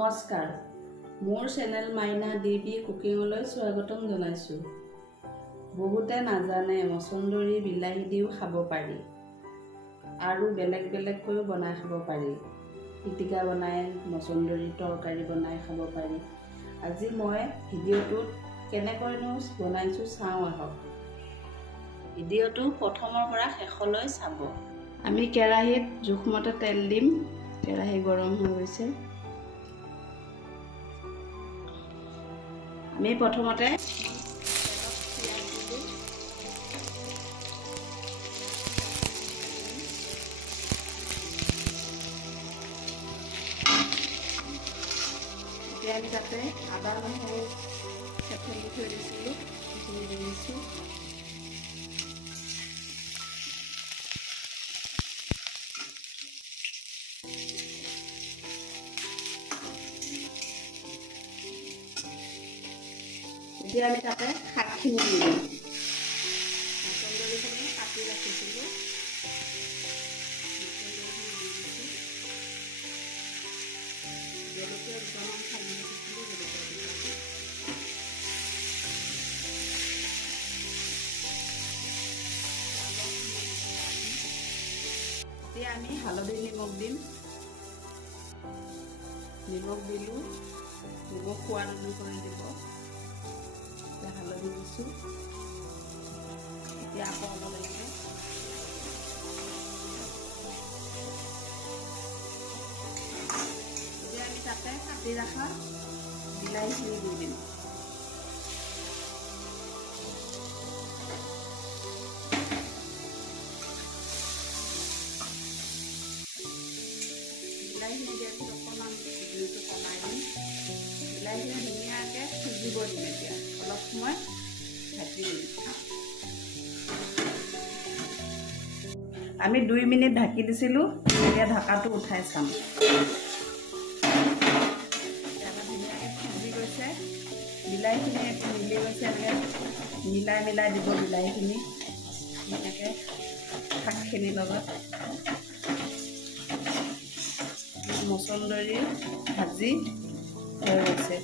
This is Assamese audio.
নমস্কাৰ, মোৰ চেনেল মাইনা ডিবি কুকিঙলৈ স্বাগতম জনাইছোঁ। বহুতে নাজানে মচন্দৰী বিলাহী দিও খাব পাৰি আৰু বেলেগ বেলেগকৈও বনাই খাব পাৰি। পিটিকা বনাই মচন্দৰী তৰকাৰী বনাই খাব পাৰি। আজি মই ভিডিঅ'টোত কেনেকৈনো বনাইছোঁ চাওঁ আহক। ভিডিঅ'টো প্ৰথমৰ পৰা শেষলৈ চাব। আমি কেৰাহীত জোখমতে তেল দিম। কেৰাহী গৰম হৈ গৈছে। আমি প্ৰথমতে আমি তাতে আদা নহৰু থেতেলি থৈ দিছিলোঁ, সেইখিনি দি দিছোঁ। এতিয়া আমি তাতে শাকখিনি দি দিম। মচন্দৰীখিনি কাটি ৰাখিছিলোঁ। জলকীয়া দুটামান ভাজি ৰাখিছিলোঁ, এতিয়া আমি হালধি নিমখ দিম। নিমখ দিলোঁ, নিমখ সোৱাদ অনুসৰি দিব। হালধি দিছোঁ। এতিয়া আকৌ অলপ এনেকৈ এতিয়া আমি তাতে কাটি ৰখা বিলাহীখিনি দি দিম। বিলাহীখিনি দিয়াৰ পিছত অকণমান জুইটো কমাই দিম। বিলাহীখিনি ধুনীয়াকৈ সিজিব দিম। এতিয়া অলপ সময় ঢাকি দিম। আমি 2 মিনিট ঢাকি দিছিলোঁ। এতিয়া ঢাকাটো উঠাই চাম। ধুনীয়াকৈ সিজি গৈছে। বিলাহীখিনি মিলি গৈছে। এনেকৈ মিলাই দিব বিলাহীখিনি ধুনীয়াকৈ শাকখিনিৰ লগত। মচন্দৰী ভাজি হৈ গৈছে।